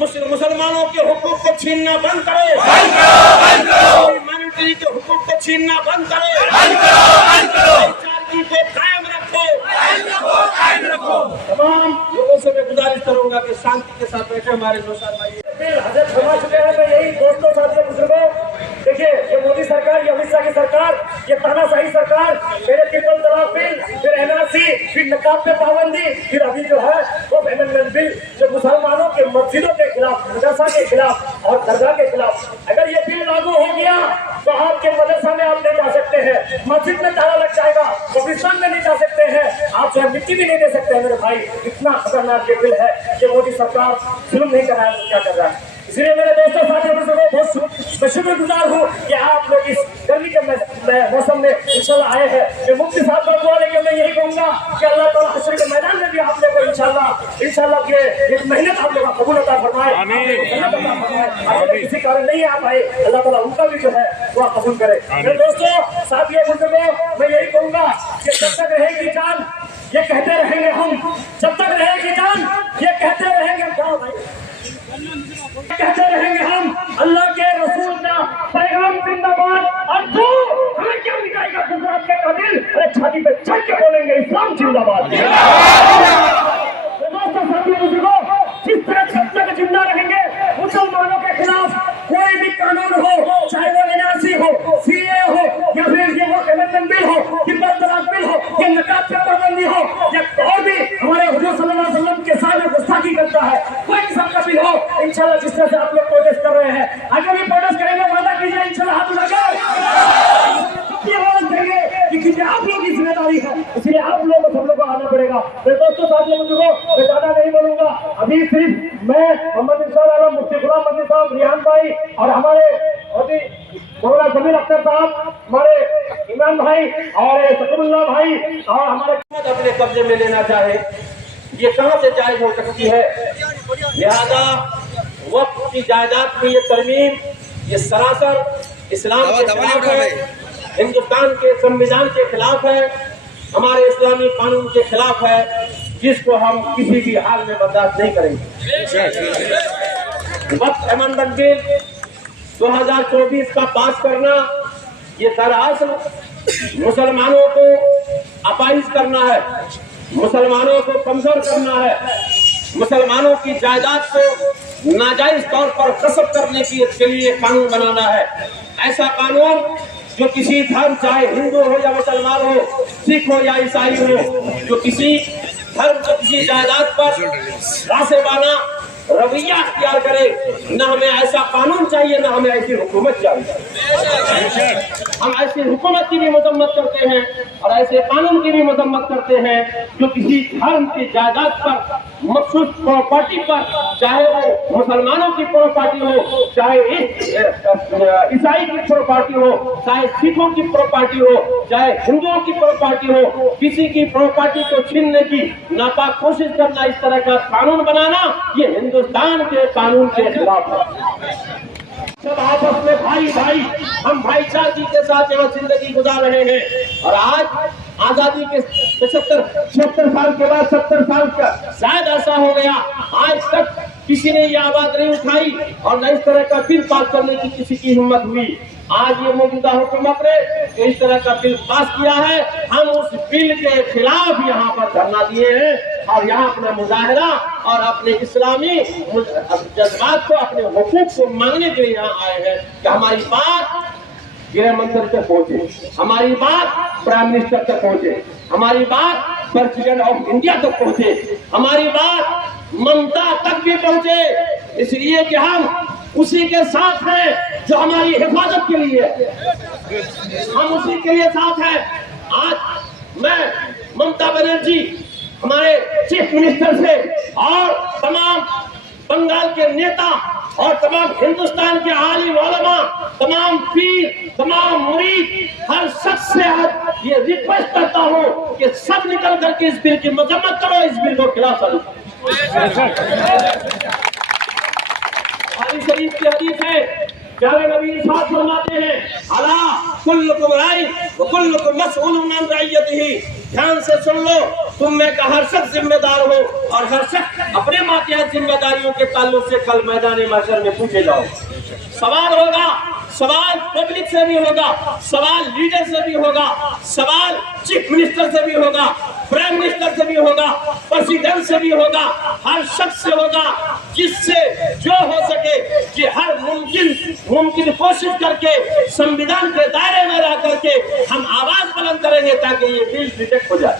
मुसलमानों के हुकूक को छीनना बंद करो, माइनॉरिटी के हुकूक को छीनना बंद करो, भाईचारगी को कायम रखो। तमाम लोगों से मैं गुजारिश करूंगा कि शांति के साथ बैठे हमारे नौशाद भाई हजरत फरमा चुके हैं। मैं यही दोस्तों साथियों बुजुर्गों, देखिए ये मोदी सरकार, ये अमित शाह की सरकार, ये तानाशाही सरकार, मेरे ट्रिपल तलाक बिल, फिर एनआरसी, फिर नकाब पे पाबंदी, फिर अभी जो है वो अमेंडमेंट बिल जो मुसलमानों के मस्जिदों के खिलाफ, मदरसा के खिलाफ और दरगाह के खिलाफ, अगर ये बिल लागू हो गया तो आपके मदरसा में आप नहीं जा सकते हैं, मस्जिद में ताला लग जाएगा, कब्रिस्तान में नहीं जा सकते हैं, आप जो मिट्टी भी नहीं दे सकते हैं। मेरे भाई इतना खतरनाक ये बिल है कि मोदी सरकार जुल्म नहीं कर रहा है तो क्या कर रहा है। इसलिए मेरे दोस्तों साथियों बहुत मैं शुक्रगुजार हूँ कि आप लोग इस गर्मी के मौसम में इंशाल्लाह आए हैं। मैं मुफ्ती साहब का दुआ लेके मैं यही कहूँगा कि अल्लाह ताला हश्र के मैदान में भी आप लोग को इंशाल्लाह ये मेहनत आप लोग कबूल अता फरमाए। किसी कारण नहीं आ पाए, अल्लाह ताला उनका भी जो है दुआ कबूल करे। मेरे दोस्तों साथियों बुजुर्गों, मैं यही कहूँगा कि जब तक रहेगी जान ये कहते रहेंगे हम, जब तक रहेगी जान ये कहते रहेंगे क्या भाई, कहते रहेंगे हम अल्लाह के रसूल का पैगाम जिंदाबाद। और तू हमें क्या मिटाएगा गुजरात के काबिल, अरे छाती पे चढ़ के बोलेंगे इस्लाम जिंदाबाद। दोस्तों साथियों बुजुर्गों, जिस तरह जब तक जिंदा रहेंगे मुसलमानों के खिलाफ कोई भी कानून हो, चाहे वो एनआरसी हो, सीए हो, या फिर ये वो अमेंडमेंट बिल हो, ट्रिपल तलाक बिल हो, या नकाब पे पाबंदी हो, या और भी हमारे हुजूर सल्लल्लाहु अलैहि वसल्लम के साथ गुस्ताखी करता है, कोई किस्म का बिल हो, इंशाल्लाह जिस तरह से आप लोग प्रोटेस्ट कर रहे हैं आगे भी प्रोटेस्ट करेंगे, वादा कीजिए इंशाल्लाह हाथ उठाकर आवाज देंगे क्योंकि आप लोग की जिम्मेदारी है, इसलिए आप लोग सब लोगों को आना पड़ेगा। मेरे दोस्तों साथियों बुजुर्गों, मैं ज्यादा नहीं बोलूंगा, अभी सिर्फ मैं मोहम्मद इरशाद आलम, मुफ्ती गुलाम मदनी साहब, रिहान भाई और हमारे मौलाना जमीर अख्तर साहब, हमारे इमरान भाई और सकरुल्लाह भाई और हमारे अपने कब्जे में लेना चाहे ये कहां से जायज हो सकती है। लिहाजा वक्त की जायदाद में ये तरमीम ये सरासर इस्लाम के खिलाफ है, हिंदुस्तान के संविधान के खिलाफ है, हमारे इस्लामी कानून के खिलाफ है, जिसको हम किसी भी हाल में बर्दाश्त नहीं करेंगे। वक्त अमेंडमेंट बिल 2024 का पास करना ये दरअसल मुसलमानों को अपाहिज करना है, मुसलमानों को कमजोर करना है, मुसलमानों की जायदाद को नाजायज तौर पर कसब करने के लिए कानून बनाना है। ऐसा कानून जो किसी धर्म, चाहे हिंदू हो या मुसलमान हो, सिख हो या ईसाई हो, जो किसी धर्म को किसी जायदाद पर रासेबाना रवैया अख्तियार करे, न हमें ऐसा कानून चाहिए, न हमें ऐसी हुकूमत चाहिए। हम ऐसी हुकूमत की भी मजम्मत करते हैं और ऐसे कानून की भी मजम्मत करते हैं जो किसी धर्म की जायदाद पर, मखसूस प्रॉपर्टी पर, चाहे वो मुसलमानों की प्रॉपर्टी हो, चाहे ईसाई की प्रॉपर्टी हो, चाहे सिखों की प्रॉपर्टी हो, चाहे हिंदुओं की प्रॉपर्टी हो, किसी की प्रॉपर्टी को छीनने की नापाक कोशिश करना, इस तरह का कानून बनाना, ये हिंदुस्तान के कानून के खिलाफ है। सब आपस में भाई भाई, हम भाईचारगी के साथ यहाँ जिंदगी गुजार रहे हैं और आज आजादी के 76 साल के बाद 70 साल का शायद ऐसा हो गया, आज तक किसी ने ये आवाज नहीं उठाई और न इस तरह का बिल पास करने की किसी की हिम्मत हुई। आज ये मौजूदा हुकूमत ने जो इस तरह का बिल पास किया है, हम उस बिल के खिलाफ यहाँ पर धरना दिए हैं और यहाँ अपना मुजाहरा और अपने इस्लामी जज्बात को, अपने हुकूक को मांगने के लिए यहाँ आए हैं कि हमारी बात गृह मंत्री तक पहुंचे, हमारी बात प्राइम मिनिस्टर तक पहुंचे, हमारी बात प्रेसिडेंट ऑफ इंडिया तक पहुंचे, हमारी बात ममता तक भी पहुंचे, इसलिए कि हम उसी के साथ हैं जो हमारी हिफाजत के लिए, हम उसी के लिए साथ हैं। आज मैं ममता बनर्जी, हमारे चीफ मिनिस्टर से और तमाम बंगाल के नेता और तमाम हिंदुस्तान के आलिम उलमा, तमाम पीर, तमाम मुरीद, हर शख्स से आज ये रिक्वेस्ट करता हूँ कि सब निकल करके इस बिल की मजम्मत करो, इस बिल को खिलाफ करो। शरीफ की हदीस है, प्यारे नबी साथ फरमाते हैं, अला कुल्लुकुम राई व कुल्लुकुम मसऊलुन अन रइयतिही, ध्यान से सुन लो, तुम में का हर शख्स जिम्मेदार हो और हर शख्स अपने मातहत जिम्मेदारियों के ताल्लुक से कल मैदान महशर में पूछे जाओ। सवाल होगा, सवाल पब्लिक से भी होगा, सवाल लीडर से भी होगा, सवाल चीफ मिनिस्टर से भी होगा, प्राइम मिनिस्टर से भी होगा, प्रेसिडेंट से भी होगा, हर शख्स से होगा, जिससे जो हो सके कि हर मुमकिन कोशिश करके संविधान के दायरे में रह करके हम आवाज बुलंद करेंगे ताकि ये बिल रिजेक्ट हो जाए।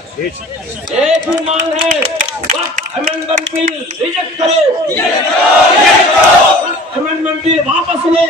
एक ही मांग है, वक्त अमेंडमेंट बिल रिजेक्ट करो, अमेंडमेंट बिल वापस लो।